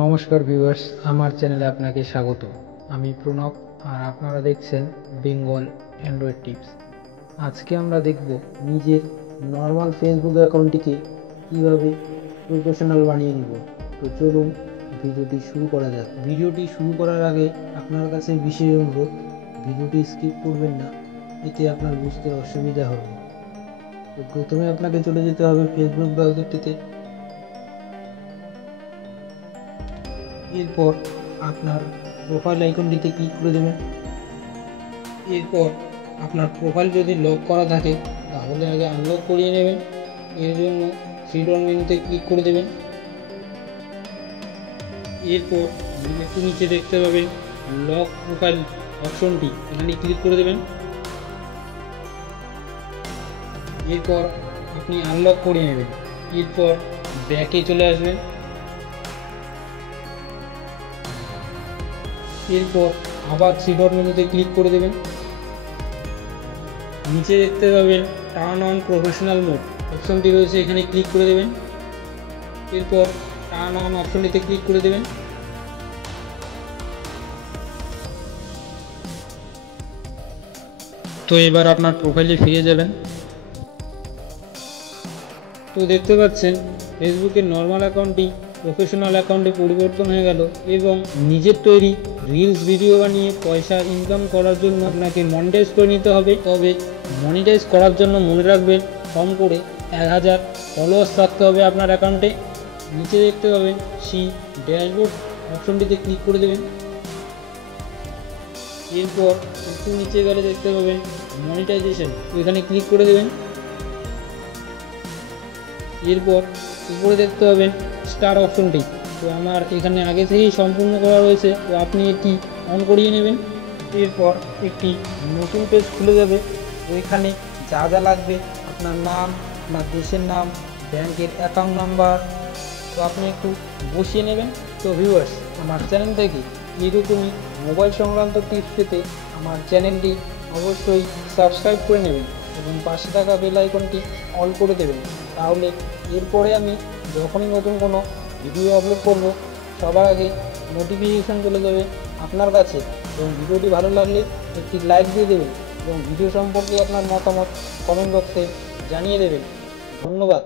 নমস্কার ভিউয়ার্স, আমার চ্যানেলে আপনাকে স্বাগত। আমি প্রণব আর আপনারা দেখছেন বেঙ্গল অ্যান্ড্রয়েড টিপস। আজকে আমরা দেখব নিজের নর্মাল ফেসবুক অ্যাকাউন্টটিকে কীভাবে প্রফেশনাল বানিয়ে নিব। তো চলুন ভিডিওটি শুরু করা যাক। ভিডিওটি শুরু করার আগে আপনার কাছে বিশেষ অনুরোধ, ভিডিওটি স্কিপ করবেন না, এতে আপনার বুঝতে অসুবিধা হবে। তো প্রথমে আপনাকে চলে যেতে হবে ফেসবুক ব্রাউজারটিতে। এরপর আপনার প্রোফাইল আইকনটিতে ক্লিক করে দেবেন। এরপর আপনার প্রোফাইল যদি লক করা থাকে তাহলে আগে আনলক করিয়ে নেবেন। এর জন্য থ্রি ডট মেনুতে ক্লিক করে দেবেন। এরপর একটু নিচে দেখতে পাবেন লক প্রোফাইল অপশনটি, এখানে ক্লিক করে দেবেন। এরপর আপনি আনলক করে নেবেন। এরপর ব্যাকে চলে আসবেন। এরপর আবার থ্রি ডট মেনুতে ক্লিক করে দেবেন। নিচে দেখতে পাবেন টার্ন অন প্রফেশনাল মোড অপশনটি রয়েছে, এখানে ক্লিক করে দেবেন। এরপর টার্ন অন অপশনটিতে ক্লিক করে দেবেন। তো এবার আপনার প্রোফাইলে ফিরে যাবেন। তো দেখতে পাচ্ছেন ফেসবুকের নর্মাল অ্যাকাউন্টটি প্রফেশনাল অ্যাকাউন্টে পরিবর্তন হয়ে গেল এবং নিজের তৈরি রিলস ভিডিও বানিয়ে পয়সা ইনকাম করার জন্য আপনাকে মনিটাইজ করে নিতে হবে। তবে মনিটাইজ করার জন্য মনে রাখবেন কম করে 1000 ফলোয়ার্স থাকতে হবে আপনার অ্যাকাউন্টে। নিচে দেখতে পাবেন সি ড্যাশবোর্ড অপশনটিতে ক্লিক করে দেবেন। এরপর একটু নিচে গেলে দেখতে পাবেন মনিটাইজেশন, এখানে ক্লিক করে দেবেন। এরপর উপরে দেখতে পাবেন স্টার অপশনটি, তো আমার এখানে আগে থেকেই সম্পূর্ণ করা রয়েছে, তো আপনি এটি অন করিয়ে নেবেন। এরপর একটি নতুন পেজ খুলে যাবে। তো এখানে যা যা লাগবে আপনার নাম, আপনার দেশের নাম, ব্যাংকের অ্যাকাউন্ট নাম্বার, তো আপনি একটু বসিয়ে নেবেন। তো ভিউয়ার্স, আমার চ্যানেল থেকে এরকমই মোবাইল সংক্রান্ত টিপস পেতে আমার চ্যানেলটি অবশ্যই সাবস্ক্রাইব করে নেবেন এবং পাশে থাকা বেল আইকনটি অল করে দেবেন। তাহলে এরপরে আমি যখনই নতুন কোনো ভিডিও আপলোড করব সবার আগে নোটিফিকেশান চলে যাবে আপনার কাছে। এবং ভিডিওটি ভালো লাগলে একটি লাইক দিয়ে দেবেন এবং ভিডিও সম্পর্কে আপনার মতামত কমেন্ট বক্সে জানিয়ে দেবেন। ধন্যবাদ।